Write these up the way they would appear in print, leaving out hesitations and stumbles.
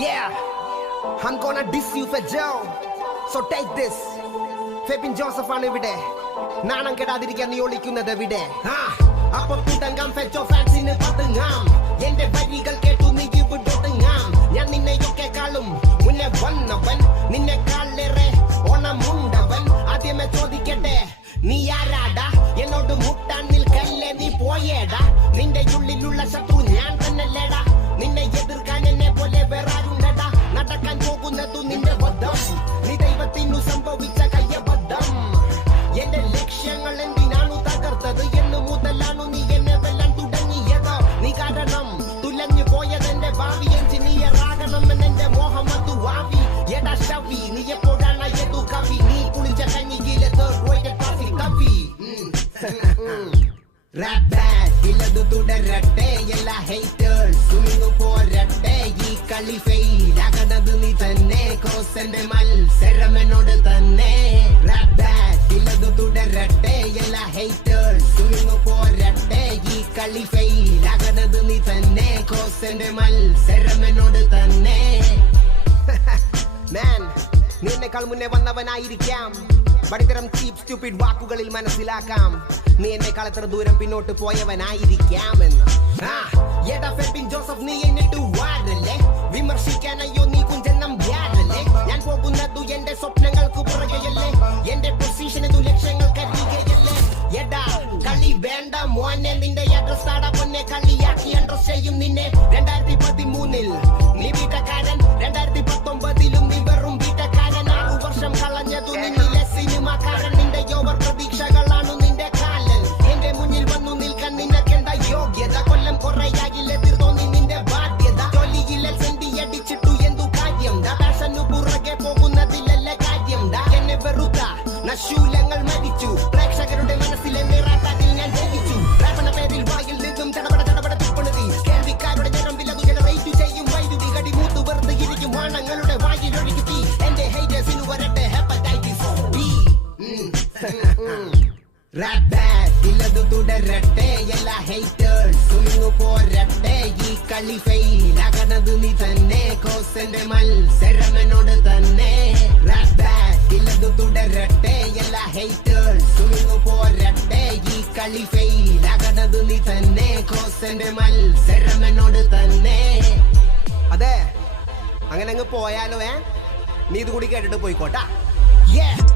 Yeah, I'm gonna diss you for Joe. So take this. Febin Joseph ആണ് ഇവിടെ. നാണം കെടാതിരിക്കാൻ നീ ഒളിക്കുന്നത് എവിടെ? അപ്പൊ തുടങ്ങാം ഫെജോ ഫാൻസിന് പതുങ്ങാം. എന്റെ വരികൾ കേട്ടു നീ ഇവിടൊതുങ്ങാം. ഞാൻ നിന്നെയൊക്കെ കാളും മുന്നേ വന്നവൻ, നിന്നെക്കാളേറെ ഓണമുണ്ടവൻ. ആദ്യമേ ചോദിക്കട്ടെ നീ ആരാടാ? എന്നോട് മുട്ടാൻ നിൽക്കല്ലേ നീ പോയേടാ. നിന്റെ ഉള്ളിലുള്ള ശത്രു ഞാൻ തന്നെല്ലേടാ. നിന്നെ എതിർക്കാൻ എന്നെ പോലെ വേറാരുണ്ടടാ. നടക്കാൻ പോകുന്നതു നിന്റെ വധം. നീ ദൈവത്തിനു സംഭവിച്ച കയ്യബദ്ധം. എന്റെ ലക്ഷ്യങ്ങൾ എന്തിനാണു തകർത്തത്? എന്നു മുതലാണു നീ എന്നെ വെല്ലാൻ തുടങ്ങിയത്? നീ കാരണം തുലഞ്ഞു പോയതെന്റെ ഭാവി. എഞ്ചിനീയർ ആകണമെന്നെന്റെ മോഹം അതു ഭാവി. എടാ ശവി നീ എപ്പോഴാണ് ഏതു കവി? നീ കുളിച്ച കഞ്ഞിയിലെ ട്രാഫിക് കവി. Rap bad, ഇല്ലതു തുടരട്ടെ. എല്ലാ ഹേറ്റേഴ്സും പോരട്ടെ. ഈ കളി ഫെയിൽ ആകണത് നീ തന്നെ. കോസന്റെ മത്സരം എന്നോട് തന്നെ. Rap bad, ഇല്ലതു തുടരട്ടെ. എല്ലാ ഹേറ്റേഴ്സും പോരട്ടെ. ഈ കളി ഫെയിൽ ആകണത് നീ തന്നെ. കോസന്റെ മത്സരം എന്നോട് തന്നെ. Man, നീ എന്നെക്കാൾ മുന്നേ വന്നവനായിരിക്കാം. ഇത്തരം ചീപ്പ് സ്റ്റുപ്പിഡ് വാക്കുകളിൽ മനസ്സിലാക്കാം നീ എന്നെക്കാൾ എത്ര ദൂരം പിന്നോട്ട് പോയവനായിരിക്കാമെന്ന്. എടാ ഫെബിൻ ജോസഫ് നീ എന്നിട്ട് വാരല്ലേ? വിമർശിക്കാനയ്യോ നീ കുഞ്ചെണ്ണം വ്യാരല്ലേ? ഞാൻ പോകുന്നതു എന്റെ സ്വപ്നങ്ങൾക്ക് പുറകെയല്ലേ? എന്റെ പൊസിഷൻ ഇതു ലക്ഷ്യങ്ങൾക്കരികയല്ലേ? എടാ കളി വേണ്ട മോനെ. നിന്റെ അഡ്രസ് താടാ പൊന്നെ. കളിയാക്കി അഡ്രസ് ചെയ്യും നിന്നെ. 2013 നീ വീട്ടക്കാരൻ, 2019 നീ വെറും വീട്ടക്കാരൻ. 6 വർഷം കളഞ്ഞതു നിന്നിലെ സിനിമാക്കാരൻ. നിന്റെ യോവർ പ്രതീക്ഷകളാണു നിന്റെ കാലൻ. എന്റെ മുന്നിൽ വന്നു നിൽക്കാൻ നിനക്കെന്താ യോഗ്യത? കൊല്ലം കുറയാകില്ല തീർത്തോന്നി നിന്റെ ബാധ്യത. ജോലിയിലെ സെന്റി അടിച്ചിട്ടു എന്തു കാര്യം? പാഷനു പുറകെ പോകുന്നതിലല്ല കാര്യം. എന്നെ വെറുത നശൂലങ്ങൾ മരിച്ചു. പ്രേക്ഷകരുടെ മനസ്സിലെ നിറാട്ടാതിൽ ഞാൻ ജയിച്ചു. റാപ്പണ പേരിൽ വായിൽ നിന്നും ചടപട ചടപട തുപ്പണതി. കേൾവിക്കാരുടെ ഞരമ്പിലതു ജനറേറ്റ് ചെയ്യും വൈദ്യുതി. കടി മൂത്ത് വെറുതെ ഇരിക്കും വാണങ്ങളുടെ വായിൽ ഒഴുകി. എന്റെ ഹേറ്റേഴ്സിനു വരട്ടെ ഹെപ്പറ്റൈറ്റിസ് ബി. Rap bad, ഇല്ലതു തുടരട്ടെ. എല്ലാ ഹേറ്റേഴ്സും പോരട്ടെ. ഈ കളി ഫെയിൽ ആകണത് നീ തന്നെ. കോസന്റെ മത്സരം എന്നോട് തന്നെ. Rap bad, ഇല്ലതു തുടരട്ടെ. എല്ലാ ഹേറ്റേഴ്സും പോരട്ടെ. ഈ കളി ഫെയിൽ ആകണത് നീ തന്നെ. കോസന്റെ മത്സരം എന്നോട് തന്നെ. അതെ അങ്ങനെ അങ്ങ് പോയാലോ? നീ ഇത് കൂടി കേട്ടിട്ട് പോയിക്കോട്ടാ.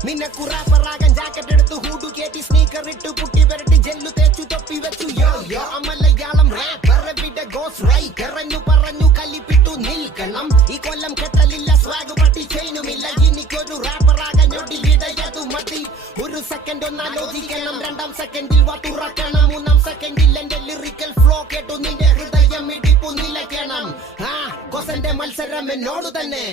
നിന്നെ റാപ്പറാകാൻ ജാക്കറ്റ് എടുത്ത് ഹൂഡു കേറ്റി സ്നീക്കർ ഇട്ട് പുട്ടി വരട്ടി ജെല്ലു തേച്ചു തൊപ്പി വെച്ചു. യോ യോ മലയാളം റാപ്പർ എവിടെ ഗോസ് റൈറ്റർ എന്നു പറഞ്ഞു കലിപ്പിട്ടു നിൽക്കണം. ഈ കൊല്ലം കെട്ടലില്ല സ്വാഗ് പട്ടി ചെയിനുമില്ല. എനിക്കൊരു റാപ്പറാകാൻ ഞൊടിയിടയതു മതി. ഒരു സെക്കൻഡ് ഒന്നാലോചിക്കണം. 2ാം സെക്കൻഡിൽ വാത്തുറക്കണം. 3ാം സെക്കൻഡിൽ എന്റെ ലിറിക്കൽ ഫ്ലോ കേട്ടു നിന്റെ ഹൃദയം ഇടിപ്പു നിലയ്ക്കണം. കോസന്റെ മത്സരം എന്നോട് തന്നെ.